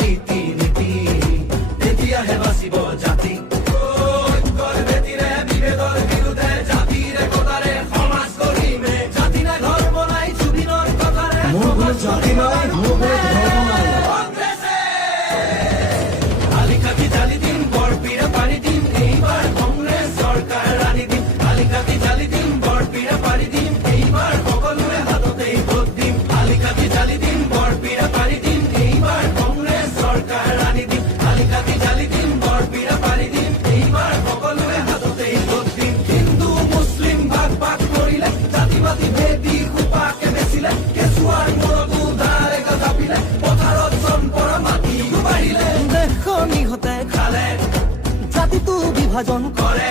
ৰীতি নীতি তেতিয়াহে বাচিব জাতি বিভেদৰ বিৰুদ্ধে জাতিৰ একতাৰে সমাজ গঢ়িমে জাতি নাই ধৰ্ম নাই জুবিনৰ কথাৰে মোৰ জাতি নাই মোৰ ধৰ্ম নাই আলি কাটি জালি দিম বৰপীৰা পাৰি দিম এইবাৰ কংগ্ৰেছ চৰকাৰ আনি দিম আলি কাটি জালি দিম বৰপীৰা পাৰি দিম এইবাৰ সকলোৰে হাততেই ভোট দিম আলি কাটি জালি দিম বৰপীৰা পাৰি দিম এইবাৰ কংগ্ৰেছ চৰকাৰ আনি দিম আলি কাটি জালি দিম বৰপীৰা পাৰি দিম এইবাৰ সকলোৰে হাততেই ভোট দিম হিন্দু মুছলিম ভাগ ভাগ কৰিলে জাতি পাতি ভেদি খোপাকে বেচিলে কেঁচুৱাৰ মূৰতো ধাৰে জাপিলে পথাৰত চম্পৰা মাটি বাঢ়িলে দেশখন ইহঁতে খালে জাতিটো বিভাজন কৰে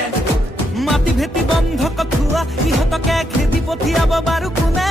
মাটি ভেটি বন্ধ কঠুৱা ইহঁতকে খেদি পঠিয়াব বাৰু কোনে